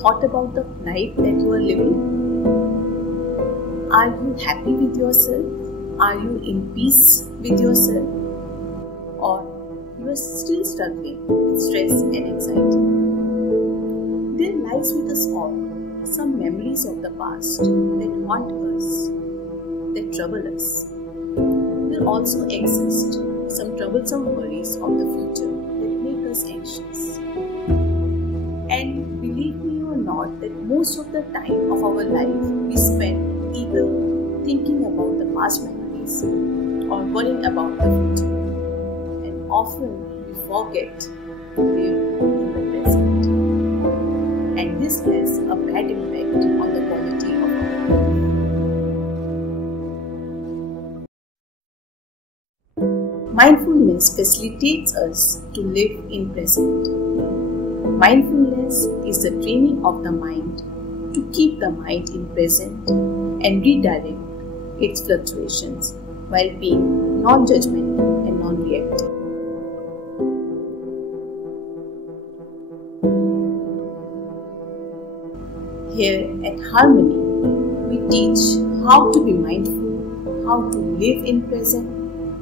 thought about the life that you are living? Are you happy with yourself? Are you in peace with yourself? Or you are still struggling with stress and anxiety? There lies with us all some memories of the past that haunt us, that trouble us. There also exist some troublesome worries of the future that make us anxious. And believe me or not, that most of the time of our life we spend either thinking about the past memories or worrying about the future. And often we forget to live in the present. And this has a bad impact on the quality of our life. Mindfulness facilitates us to live in present. Mindfulness is the training of the mind to keep the mind in present and redirect its fluctuations while being non-judgmental and non-reactive. Here at Harmony, we teach how to be mindful, how to live in present,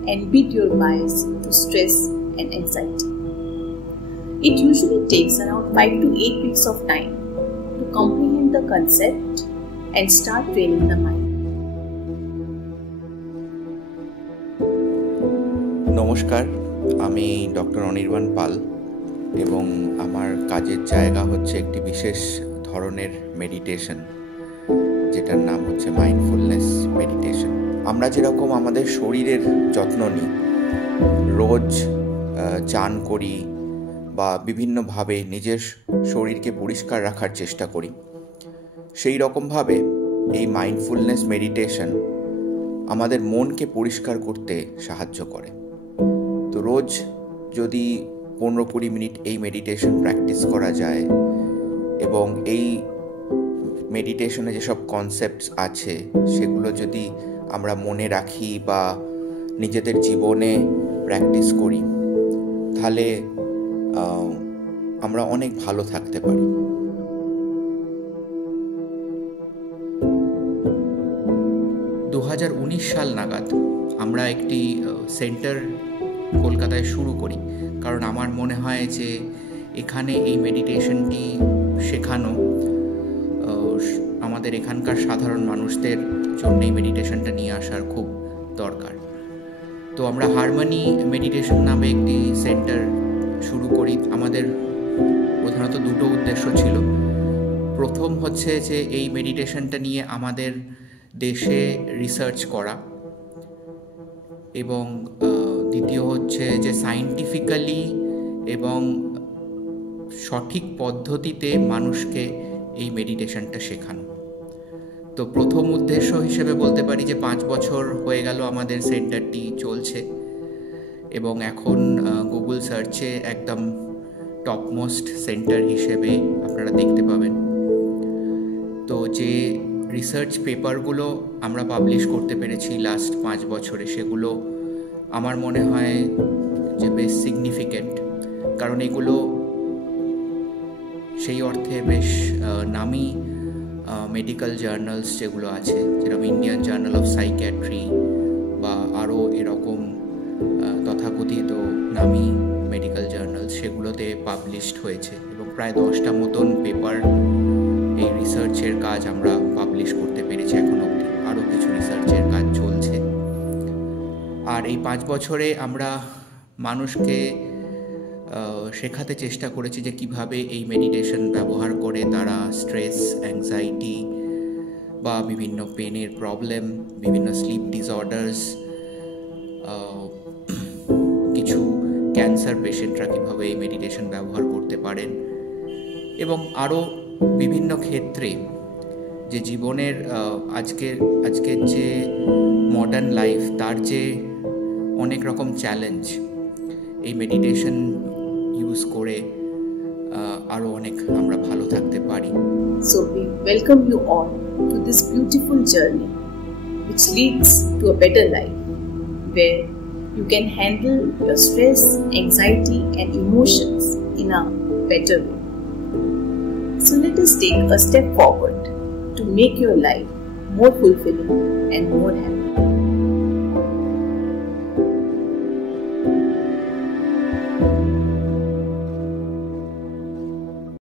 and beat your bias to stress and anxiety. It usually takes around 5 to 8 weeks of time to comprehend the concept and start training the mind. নমস্কার, আমি ডক্টর অনির্বাণ পাল এবং আমার কাজের জায়গা হচ্ছে একটি বিশেষ ধরনের মেডিটেশন, যেটার নাম হচ্ছে মাইন্ডফুলনেস মেডিটেশন। আমরা যেরকম আমাদের শরীরের যত্ন নিই, রোজ চান করি বা বিভিন্নভাবে নিজের শরীরকে পরিষ্কার রাখার চেষ্টা করি, সেই রকমভাবে এই মাইন্ডফুলনেস মেডিটেশন আমাদের মনকে পরিষ্কার করতে সাহায্য করে। তো রোজ যদি 15-20 মিনিট এই মেডিটেশন প্র্যাকটিস করা যায় এবং এই মেডিটেশনে যেসব কনসেপ্টস আছে সেগুলো যদি আমরা মনে রাখি বা নিজেদের জীবনে প্র্যাকটিস করি, তাহলে আমরা অনেক ভালো থাকতে পারি। 2019 সাল নাগাদ আমরা একটি সেন্টার কলকাতায় শুরু করি, কারণ আমার মনে হয় যে এখানে এই মেডিটেশনটি শেখানো আমাদের এখানকার সাধারণ মানুষদের জন্য এই মেডিটেশনটা নিয়ে আসার খুব দরকার। তো আমরা হারমনি মেডিটেশন নামে একটি সেন্টার শুরু করি। আমাদের প্রধানত দুটো উদ্দেশ্য ছিল। প্রথম হচ্ছে যে এই মেডিটেশনটা নিয়ে আমাদের দেশে রিসার্চ করা, এবং দ্বিতীয় হচ্ছে যে সায়েন্টিফিক্যালি এবং সঠিক পদ্ধতিতে মানুষকে এই মেডিটেশনটা শেখানো। তো প্রথম উদ্দেশ্য হিসেবে বলতে পারি যে 5 বছর হয়ে গেল আমাদের সেন্টারটি চলছে, এবং এখন গুগল সার্চে একদম টপমোস্ট সেন্টার হিসেবে আপনারা দেখতে পাবেন। তো যে রিসার্চ পেপারগুলো আমরা পাবলিশ করতে পেরেছি লাস্ট 5 বছরে, সেগুলো আমার মনে হয় যে বেশ সিগনিফিক্যান্ট, কারণ এগুলো সেই অর্থে বেশ নামি মেডিকেল জার্নালস যেগুলো আছে, যেরকম ইন্ডিয়ান জার্নাল অফ সাইকিয়াট্রি বা আরও এরকম তথাকথিত নামি মেডিকেল জার্নাল, সেগুলোতে পাবলিশড হয়েছে, এবং প্রায় 10টা মতন পেপার এই রিসার্চের কাজ আমরা পাবলিশ করতে পেরেছি এখন অবধি। আরও কিছু রিসার্চের কাজ চলছে। আর এই 5 বছরে আমরা মানুষকে শেখাতে চেষ্টা করেছি যে কিভাবে এই মেডিটেশন ব্যবহার করে তারা স্ট্রেস, অ্যাংজাইটি বা বিভিন্ন পেনের প্রবলেম, বিভিন্ন স্লিপ ডিসঅর্ডার্স, কিছু ক্যান্সার পেশেন্টরা কীভাবে এই মেডিটেশন ব্যবহার করতে পারেন, এবং আরও বিভিন্ন ক্ষেত্রে যে জীবনের আজকের যে মডার্ন লাইফ, তার যে অনেক রকম চ্যালেঞ্জ, এই মেডিটেশন ইউজ করে আরও অনেক আমরা ভালো থাকতে পারি। So we welcome you all to this beautiful journey which leads to a better life, where you can handle your stress, anxiety and emotions in a better way. So let us take a step forward to make your life more fulfilling and more happy.